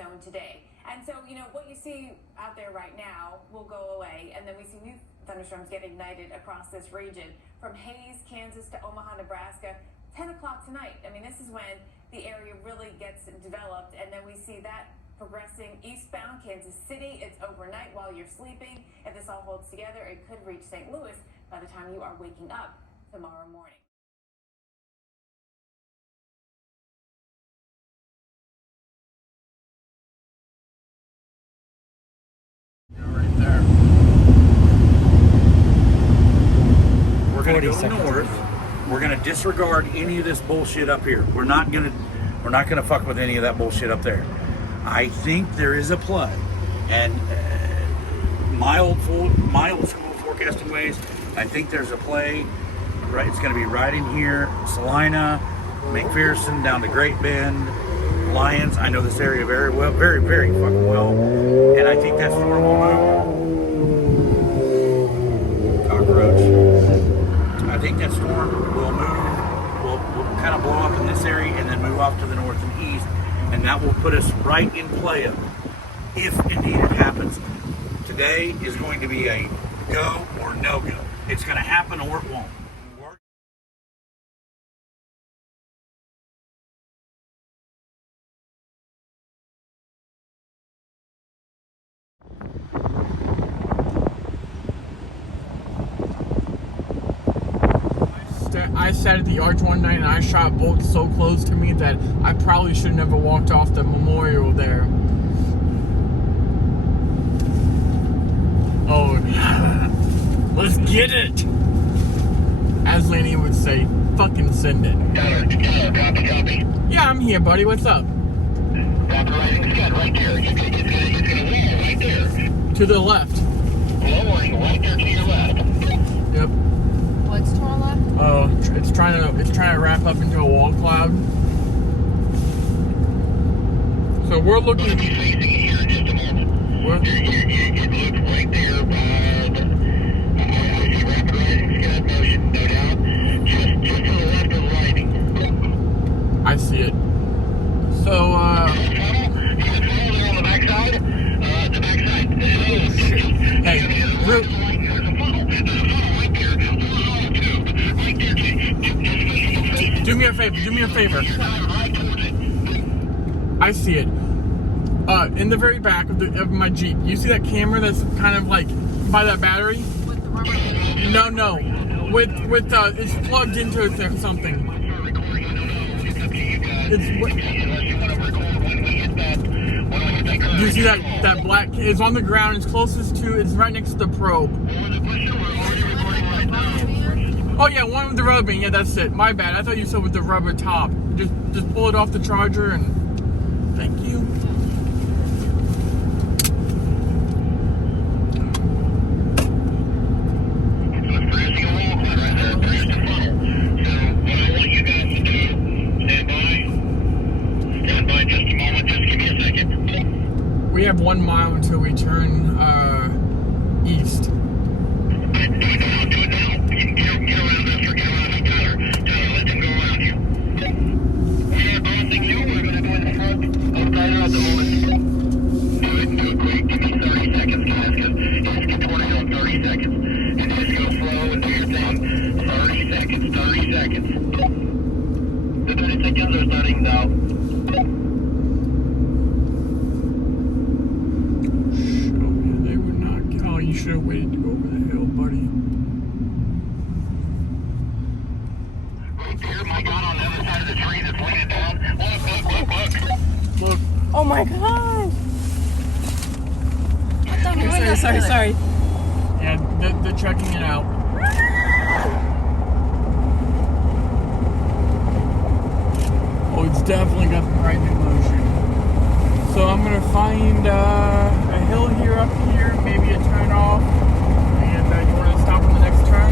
zone today. And so, you know, what you see out there right now will go away, and then we see new thunderstorms get ignited across this region from Hays, Kansas to Omaha, Nebraska, 10 o'clock tonight. I mean, this is when the area really gets developed, and then we see that progressing eastbound Kansas City. It's overnight while you're sleeping. If this all holds together, it could reach St. Louis by the time you are waking up tomorrow morning. Right there. We're going to go north. We're going to disregard any of this bullshit up here. We're not going to fuck with any of that bullshit up there. I think there is a play, and my old school forecasting ways, I think there's a play. Right, it's going to be right in here, Salina, McPherson down to Great Bend, Lyons. I know this area very well, very, very fucking well, and I think that storm will move. Cockroach. I think that storm will move. Will kind of blow up in this area and then move off to the north and east, and that will put us right in play of if indeed it happens. Today is going to be a go or no go. It's going to happen or it won't. I sat at the arch one night and I shot bolts so close to me that I probably should have never walked off the memorial there. Oh, let's get it! As Lanny would say, fucking send it. Copy. Yeah, I'm here, buddy. What's up? Rapid rising scud right there. It's gonna lower right there. To the left. Lowering right there to your left. Yep. What's to our left? Oh, it's trying to wrap up into a wall cloud. So we're looking. We'll be facing it here in just a moment. What? It looks right there. I see rapid rising scud motion, no doubt. Just to the left of the lightning. I see it. So See the tunnel there on the backside? The backside. hey, There's a funnel right there. Right there. do me a favor. I see it. In the very back of my Jeep, you see that camera that's kind of like by that battery? With the rubber? No. With it's plugged into it or something. Do you see that black? It's on the ground. It's closest to. It's right next to the probe. Oh yeah, one with the rubber band. Yeah, that's it. My bad. I thought you said with the rubber top. Just pull it off the charger and. Thank you. We have 1 mile until we turn east. You should have waited to go over the hill, buddy. Right there, my God, on the other side of the tree that's laying down. Look. Look. Oh my god! Sorry. Yeah, they're checking it out. Oh, it's definitely got the right motion. So I'm gonna find a hill here up here, maybe a turn off, and you want to stop on the next turn?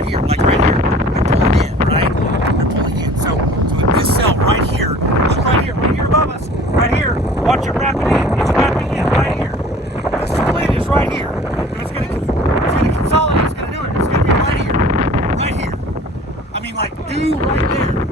right here, like right here. They're pulling in, right? They're pulling in. So this cell right here, look right here above us, right here. Watch it wrap it in. It's wrapping in right here. The split is right here. And it's gonna consolidate. It's gonna do it. It's gonna be right here, right here. I mean, like, do right there.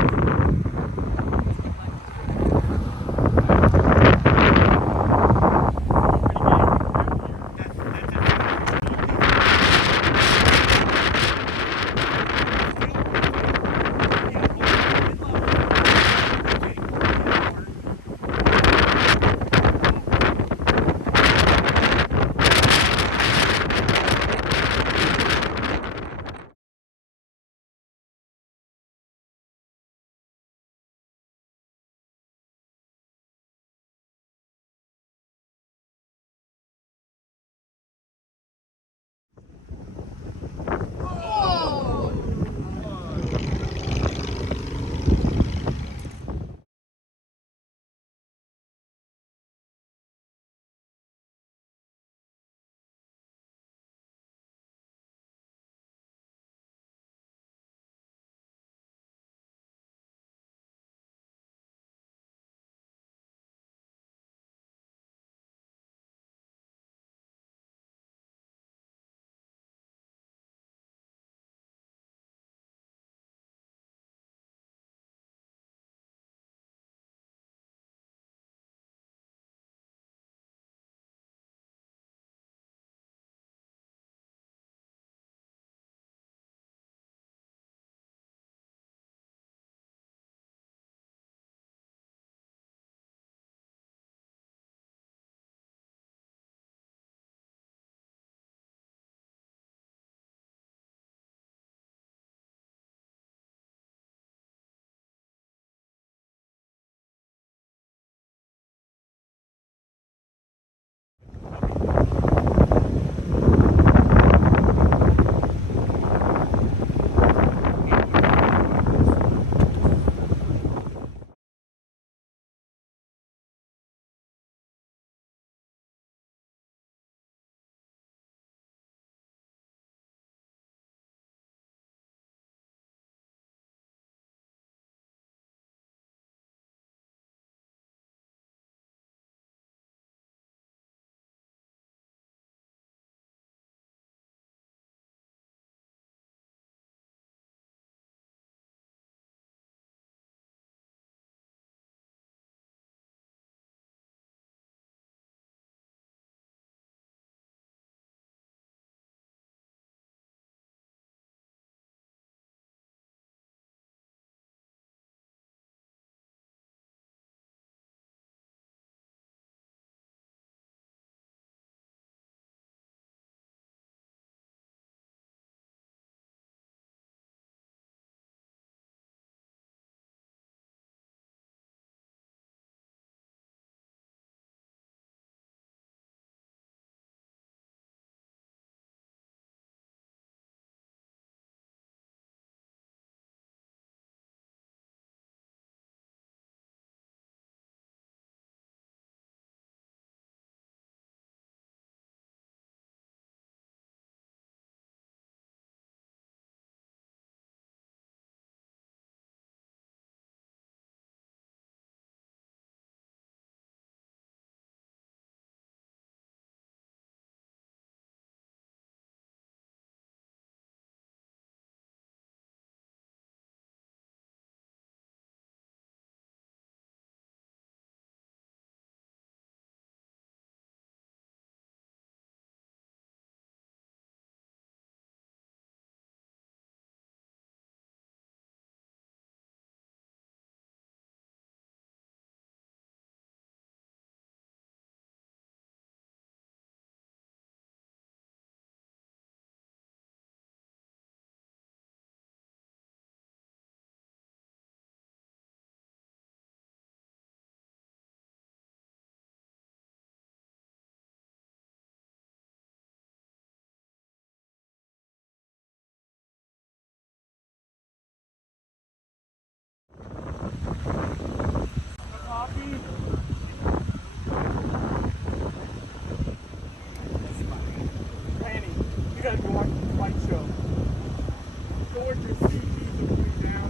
what your CPs are putting down.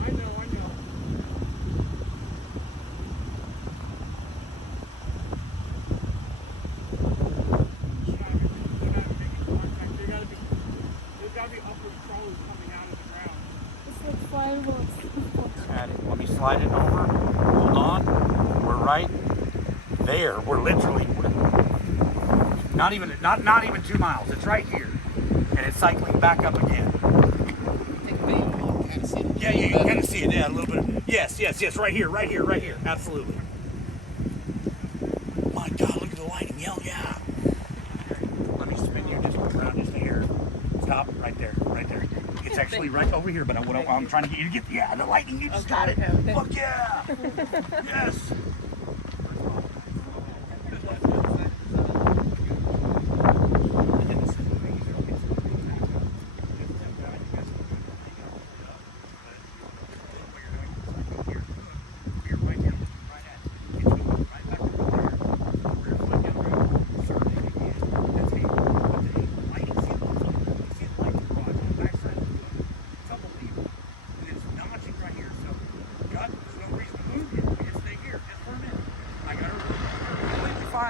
I know. There's gotta be upward crawlers coming out of the ground. It's like fireworks. At it. Let me slide it over. Hold on. We're right there. We're literally not even 2 miles. It's right here, and it's cycling back up again. Yeah, you can kind of see it. Yeah, a little bit. Yes. Right here. Absolutely. My God, look at the lighting. Hell yeah. Let me spin you just around just here. Stop right there. It's actually right over here, but I'm trying to get you to get the lightning. You just got it. Fuck yeah. Yes.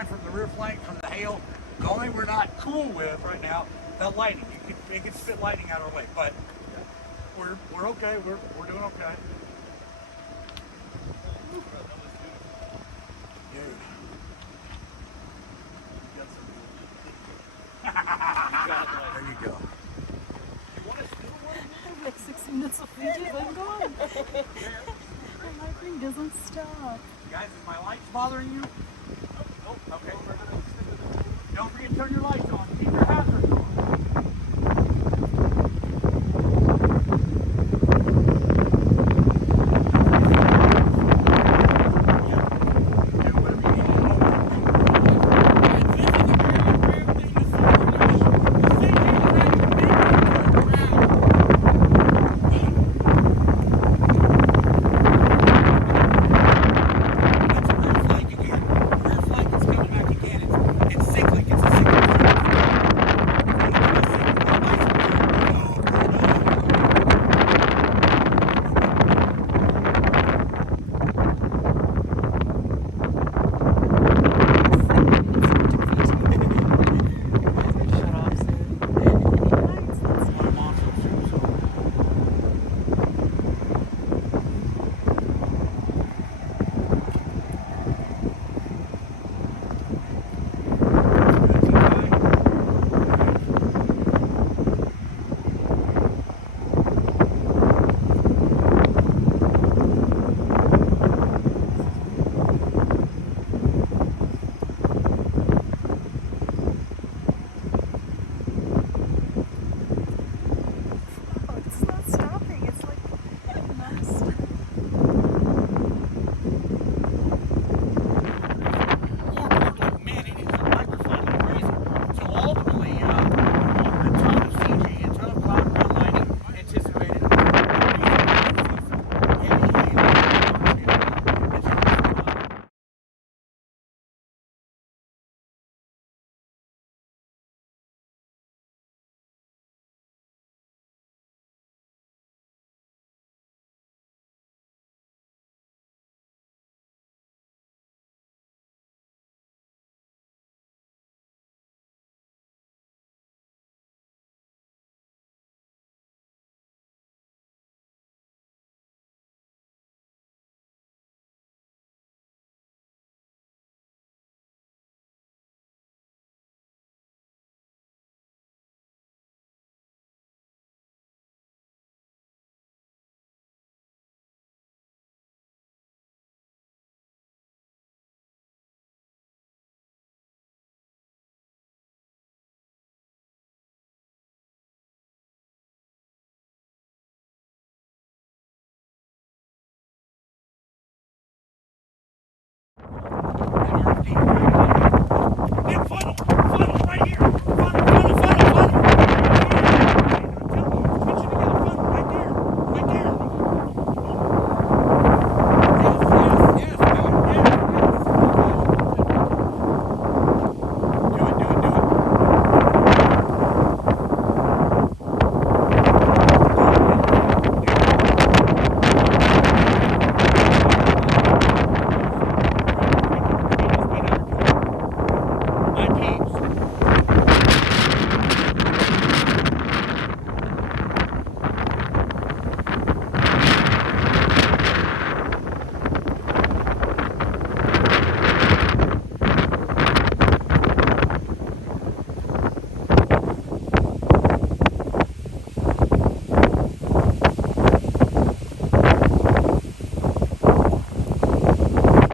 From the rear flank, from the hail. The only we're not cool with right now, that lightning. It can spit lightning out our way, but we're okay. We're doing okay. Dude. There you go. Like 6 minutes of video, I'm gone. My thing doesn't stop. Guys, is my lights bothering you? Okay. Don't forget to turn your lights on. Keep your hazard.